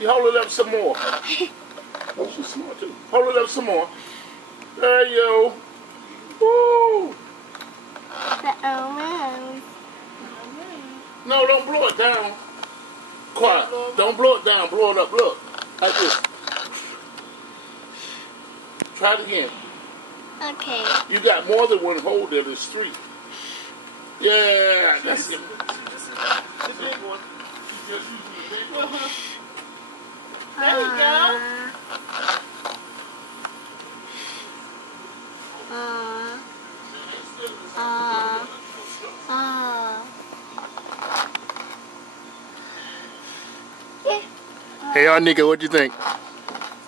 You hold it up some more. Oh, she's smart too. Hold it up some more. There you go. Woo! No, don't blow it down. Quiet. Don't blow it down. Blow it up. Look. Like this. Try it again. Okay. You got more than one hole there. There's 3. Yeah, that's it. The big one. Just using the big one. There you go. Hey, Arnika, what'd you think?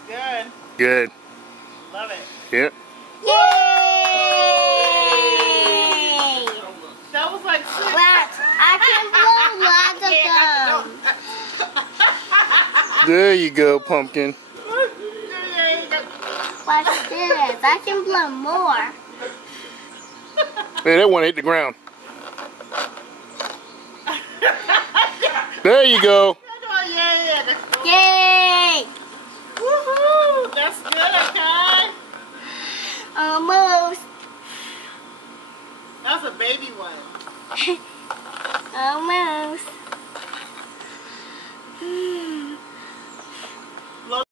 Good. Good. Love it. Yep. Yay! That was like 6. Watch, I can blow lots of them. There you go, pumpkin. Watch this. I can blow more. Hey, that one hit the ground. There you go. Yay! Woohoo! That's good, okay? Almost. That was a baby one. Almost.